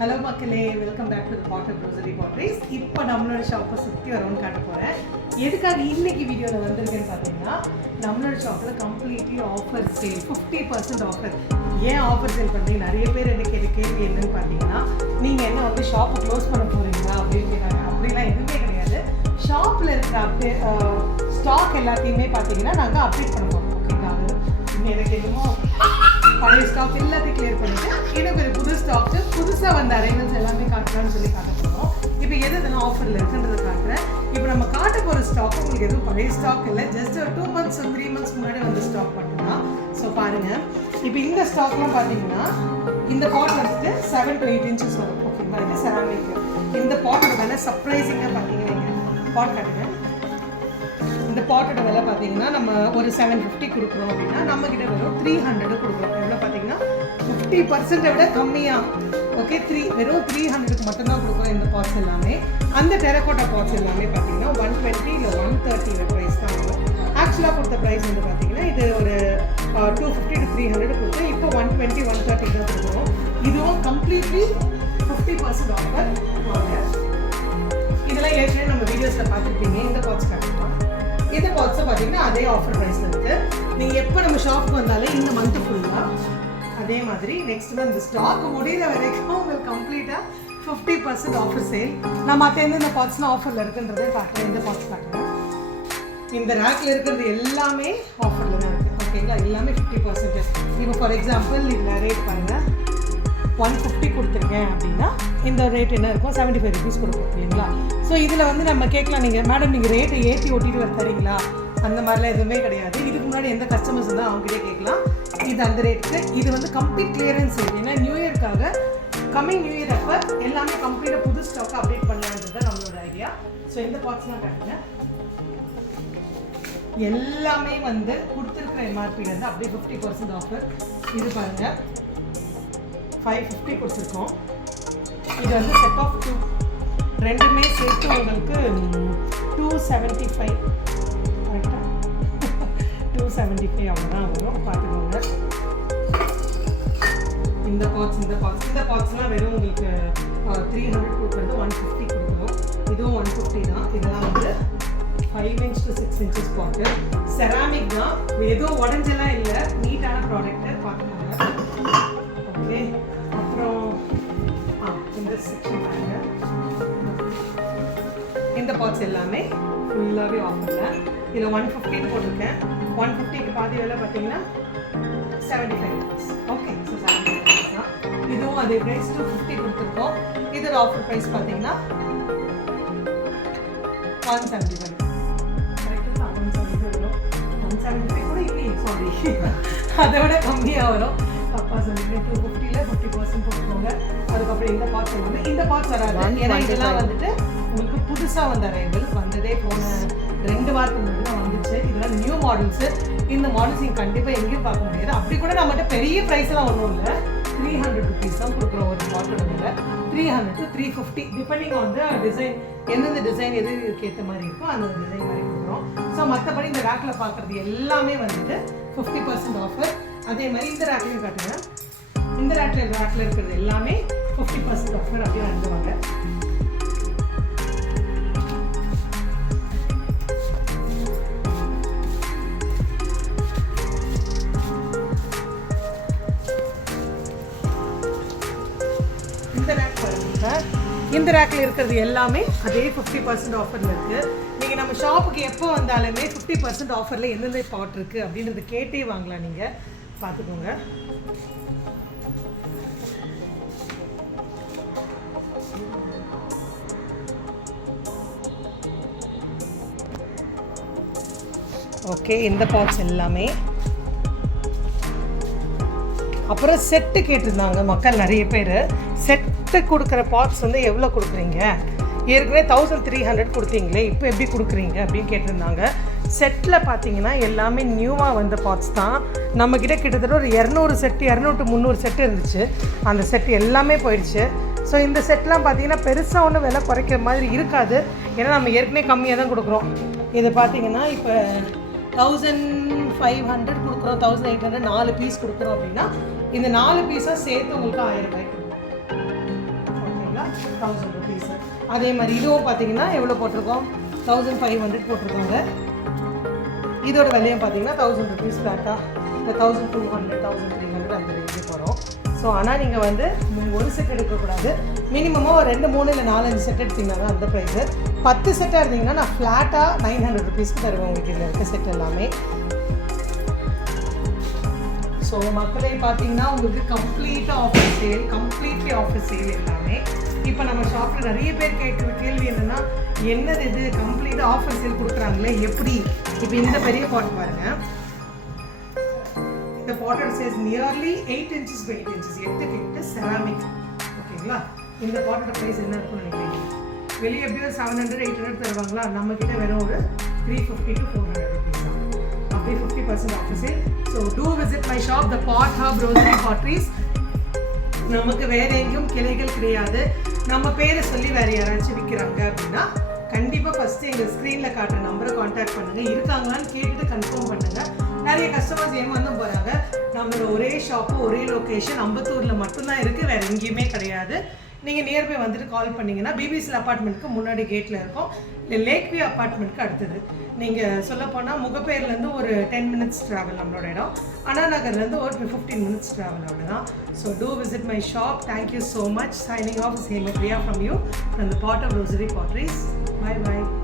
Hello மக்களே, welcome back to Potter grocery Patrice. இப்போ நம்மளோட ஷாப்பை சுற்றி வரவுன்னு காட்ட போகிறேன். எதுக்காக இன்னைக்கு வீடியோவில் வந்திருக்கேன்னு பார்த்தீங்கன்னா, நம்மளோட ஷாப்பில் கம்ப்ளீட்லி ஆஃபர் சேல், 50% ஆஃபர். ஏன் ஆஃபர் சேல் பண்ணுறீங்க? நிறைய பேர் என்ன கேள்வி என்னன்னு பார்த்தீங்கன்னா, நீங்கள் என்ன வந்து ஷாப்பை க்ளோஸ் பண்ண போகிறீங்களா அப்படின்னு கேட்குறாங்க. அப்படிலாம் எதுவுமே கிடையாது. ஷாப்பில் இருக்கிற ஸ்டாக் எல்லாத்தையுமே பார்த்தீங்கன்னா நாங்கள் அப்டேட் பண்ண போகிறோம். ஓகேங்களா? அது இன்னும் எனக்கு என்னமோ பழைய ஸ்டாக் எல்லாத்தையும் கிளியர் பண்ணிவிட்டு எனக்கு ஒரு புது ஸ்டாக்கு புதுசாக வந்த அரைவல்ஸ் எல்லாமே காட்டலாம்னு சொல்லி காட்ட போகிறோம். இப்போ எது இதெல்லாம் ஆஃபரில் இருக்குன்றதை காட்டுறேன். இப்போ நம்ம காட்ட போகிற ஸ்டாக் உங்களுக்கு எதுவும் பழைய ஸ்டாக் இல்லை, ஜஸ்ட் ஒரு 2 months 3 months முன்னாடி வந்து ஸ்டாக் மட்டும்தான். ஸோ பாருங்கள், இப்போ இந்த ஸ்டாக்லாம் பார்த்தீங்கன்னா இந்த பாட் வந்துட்டு 7 to 8 inches வரும். ஓகேங்களா? இது செராமிக். இந்த பாட்டோட விலை சர்ப்ரைசிங்காக பார்த்தீங்கன்னா பாட் காட்டுங்க. இந்த பாட்டோட விலை பார்த்தீங்கன்னா நம்ம ஒரு 750 கொடுக்குறோம் அப்படின்னா நம்மக்கிட்ட வெறும் 300 கொடுக்குறோம். எவ்வளோ பார்த்தீங்கன்னா 50% விட கம்மியாக. ஓகே, வெறும் 300க்கு மட்டும்தான் கொடுக்குறோம் இந்த பாட்ஸ் எல்லாமே. அந்த டெரகோட்டா பாட்ஸ் எல்லாமே பார்த்தீங்கன்னா 120 இல்லை 130 ப்ரைஸ் தான் வரும். ஆக்சுவலாக கொடுத்த ப்ரைஸ் வந்து பார்த்தீங்கன்னா இது ஒரு 250 to 300 கொடுத்தோம். இப்போ 120 130 தான் கொடுக்குறோம். இதுவும் கம்ப்ளீட்லி 50% ஆஃபர். இதெல்லாம் ஏற்கனவே நம்ம வீடியோஸில் பார்த்துருப்பீங்க. இந்த பாட்ஸ் காட்டுறோம். இந்த பாட்ஸை பார்த்தீங்கன்னா அதே ஆஃபர் ப்ரைஸில் இருக்குது. நீங்கள் எப்போ நம்ம ஷாப்புக்கு வந்தாலும் இந்த மந்த்து ஃபுல்லாக அதே மாதிரி நெக்ஸ்ட் மந்த் ஸ்டாக் முடிகிற வரைக்கும் உங்களுக்கு கம்ப்ளீட்டாக 50% ஆஃபர் சேல். நான் மற்ற எந்தெந்த பாட்ஸ்லாம் ஆஃபரில் இருக்குன்றதை காட்டுறேன். இந்த பாட்ஸ் காட்டுறேன். இந்த ரேக்கில் இருக்கிறது எல்லாமே ஆஃபரில் தான் இருக்குது. ஓகேங்களா? எல்லாமே 50%. இப்போ ஃபார் எக்ஸாம்பிள் இதில் ரேட் பாருங்கள், 150 கொடுத்துருக்கேன் அப்படின்னா இந்த ரேட் என்ன இருக்கும்? 75 rupees கொடுப்போம் இல்லைங்களா? ஸோ இதில் வந்து நம்ம கேட்கலாம், நீங்கள் மேடம் நீங்கள் ரேட்டை ஏற்றி ஓட்டிட்டு வர தரீங்களா? அந்த மாதிரிலாம் எதுவுமே கிடையாது. இதுக்கு முன்னாடி எந்த கஸ்டமர்ஸ் இருந்தால் அவங்ககிட்டே கேட்கலாம். இது அந்த ரேட்டுக்கு. இது வந்து கம்ப்ளீட் கிளியரன்ஸ் ரேட். ஏன்னா நியூ இயர்க்காக கம்மிங் நியூ இயர் அப்போ எல்லாமே கம்ப்ளீட்டாக புது ஸ்டாக்கை அப்டேட் பண்ணலான்றது நம்மளோட ஐடியா. ஸோ இந்த பாட்ஸ்லாம் காட்டுங்க. எல்லாமே வந்து கொடுத்துருக்குற எம்ஆர்பிலேருந்து அப்படியே 50% ஆஃபர். இது பாருங்கள், 550 கொடுத்துருக்கோம். இது வந்து செட் ஆஃப் 2, ரெண்டுமே சேர்த்து உங்களுக்கு 275. கரெக்டாக 275 அவ்வளோதான் வரும். பார்த்துக்கோங்க. இந்த பாட்ஸ்லாம் வெறும் உங்களுக்கு 300 கொடுக்குறது 150 கொடுக்குறோம். இதுவும் 150 தான். இதெல்லாம் வந்து 5 inch to 6 inches பாட்டு. செராமிக் தான், எதுவும் உடஞ்செல்லாம் இல்லை, நீட்டான ப்ராடக்ட்டு. பார்த்துக்கோங்க. ஓகே, அப்புறம் இந்த செக்ஷன் பாருங்க. இந்த பாட்ஸ் எல்லாமே ஃபுல்லாகவே ஆஃபரில். இதில் 150 போட்டிருக்கேன். 150க்கு பாதி விலை பார்த்தீங்கன்னா 75 rupees. ஓகே, ஸோ 75 rupees தான். இதுவும் அதே ப்ரைஸ் 250 கொடுத்துருக்கோம். இதோட ஆஃபர் ப்ரைஸ் பார்த்தீங்கன்னா 175. கரெக்டாக 175 வரும். 175 கூட இல்லையே, சாரி, அதை விட கம்மியாக வரும். அப்பா சொல்லிட்டு 250ல் 50% போட்டுக்கோங்க. அதுக்கப்புறம் இந்த பாட்ஸ் வந்து இந்த பாட்ஸ் வராது. ஏன்னா இதெல்லாம் வந்துட்டு உங்களுக்கு புதுசாக வந்த அரைவல், வந்ததே போன 2 வாரத்துக்கு முன்னாடி தான் வந்துச்சு. இதெல்லாம் நியூ மாடல்ஸு. இந்த மாடல்ஸ் நீங்கள் கண்டிப்பாக எங்கேயும் பார்க்க முடியாது. அப்படி கூட நம்மகிட்ட பெரிய ப்ரைஸ்லாம் ஒன்றும் இல்லை. 300 rupees தான் கொடுக்குறோம் ஒரு பாட்டோட விலை. 300 to 350 depending on the design. எந்தெந்த டிசைன் எதுக்கு ஏற்ற மாதிரி இருக்கோ அந்த டிசைன் மாதிரி கொடுக்குறோம். ஸோ மற்றபடி இந்த ரேக்கில் பார்க்குறது எல்லாமே வந்துட்டு 50% ஆஃபர். அதே மாதிரி இந்த ரேக்லையும் காட்டுங்க. இந்த ரேக்கில் இருக்கிறது எல்லாமே 50% ஆஃபர். அப்படியே வந்துடுவாங்க. இந்த ரேக்கில் இருக்கிறது எல்லாமே அதே 50% ஆஃபரில் இருக்குது. நீங்கள் நம்ம ஷாப்புக்கு எப்போ வந்தாலுமே 50% ஆஃபரில் எந்தெந்த பாட் இருக்குது அப்படின்றது கேட்டே வாங்கலாம். நீங்கள் பார்த்துக்கோங்க. ஓகே, இந்த பாட்ஸ் எல்லாமே. அப்புறம் செட்டு கேட்டிருந்தாங்க மக்கள் நிறைய பேர். செட்டு கொடுக்குற பாட்ஸ் வந்து எவ்வளோ கொடுக்குறீங்க? ஏற்கனவே 1300 கொடுத்தீங்களே, இப்போ எப்படி கொடுக்குறீங்க அப்படின்னு கேட்டிருந்தாங்க. செட்டில் பார்த்தீங்கன்னா எல்லாமே நியூவாக வந்த பாட்ஸ் தான். நம்மக்கிட்ட கிட்டத்தட்ட ஒரு 200 செட்டு 200 to 300 செட்டு இருந்துச்சு. அந்த செட்டு எல்லாமே போயிடுச்சு. ஸோ இந்த செட்லாம் பார்த்தீங்கன்னா பெருசாக ஒன்றும் விலை குறைக்கிற மாதிரி இருக்காது. ஏன்னா நம்ம ஏற்கனவே கம்மியாக தான் கொடுக்குறோம். இது பார்த்தீங்கன்னா இப்போ 1500 கொடுக்குறோம், 1800 4 பீஸ் கொடுக்குறோம் அப்படின்னா இந்த 4 பீஸாக சேர்த்து உங்களுக்கு 1000 ரூபாய்க்கு. 1000 rupees. அதே மாதிரி இதுவும் பார்த்தீங்கன்னா எவ்வளோ போட்டிருக்கோம், 1500 போட்டிருக்கோங்க. இதோட விலையும் பார்த்தீங்கன்னா 1000 rupees ஃப்ளாட்டாக, இல்லை 1200 1300 அந்த ரேஞ்சு போகிறோம். ஸோ ஆனால் நீங்கள் வந்து ஒரு செட் எடுக்கக்கூடாது, மினிமமாக ஒரு 2 3 இல்லை 4 5 செட் எடுத்திங்கன்னா தான் அந்த ப்ரைஸு. 10 செட்டாக இருந்தீங்கன்னா நான் ஃப்ளாட்டாக 900 rupeesக்கு தருவேன் உங்களுக்கு இதில் இருக்க செட் எல்லாமே. ஸோ மக்களே பார்த்தீங்கன்னா உங்களுக்கு கம்ப்ளீட்லி ஆஃபர் சேல் எல்லாமே. இப்போ நம்ம ஷாப்பில் நிறைய பேர் கேட்குற கேள்வி என்னென்னா, என்னது இது கம்ப்ளீட்டாக ஆஃபர் சேல் கொடுக்குறாங்களே எப்படி? இப்போ இந்த பெரிய பாட் பாருங்கள், இந்த பாட்டோட size nearly 8 inches by 8 inches, 8 8 ceramic. ஓகேங்களா? இந்த பாட்டோட ப்ரைஸ் என்ன இருக்குன்னு நினைக்கிறீங்க? வெளியே எப்படியும் 700 800 தருவாங்களா, நம்மக்கிட்ட வெறும் ஒரு 350 to 400 rupees தான். அப்படியே 50% offer sale. So do visit my shop, the Pot Hub Rosary Potteries. நமக்கு வேறு எங்கேயும் கிளைகள் கிடையாது. நம்ம பேரை சொல்லி வேறு யாராச்சும் விற்கிறாங்க அப்படின்னா கண்டிப்பாக ஃபஸ்ட்டு எங்கள் ஸ்க்ரீனில் காட்டுற நம்பரை காண்டாக்ட் பண்ணுங்கள், இருக்காங்களான்னு கேட்டுட்டு கன்ஃபார்ம் பண்ணுங்கள். நிறைய கஸ்டமர்ஸ் ஏமாந்தும் போகிறாங்க. நம்மளோட ஒரே ஷாப்பு ஒரே லொக்கேஷன் அம்பத்தூரில் மட்டும்தான் இருக்குது, வேறு எங்கேயுமே கிடையாது. நீங்கள் நியர்பை வந்துட்டு கால் பண்ணிங்கன்னா பிபிசிஎல் அப்பார்ட்மெண்ட்டுக்கு முன்னாடி கேட்டில் இருக்கும், இல்லை லேக் வியூ அப்பார்ட்மெண்ட்டுக்கு அடுத்தது. நீங்கள் சொல்லப்போனால் முகப்பேர்லேருந்து ஒரு 10 minutes ட்ராவல் நம்மளோட இடம், அண்ணா நகர்லேருந்து ஒரு 15 minutes ட்ராவல் அவ்வளோதான். So do visit my shop. Thank you so much. Signing off Hemapriya from you from the pot of Rosary Potteries. Bye bye.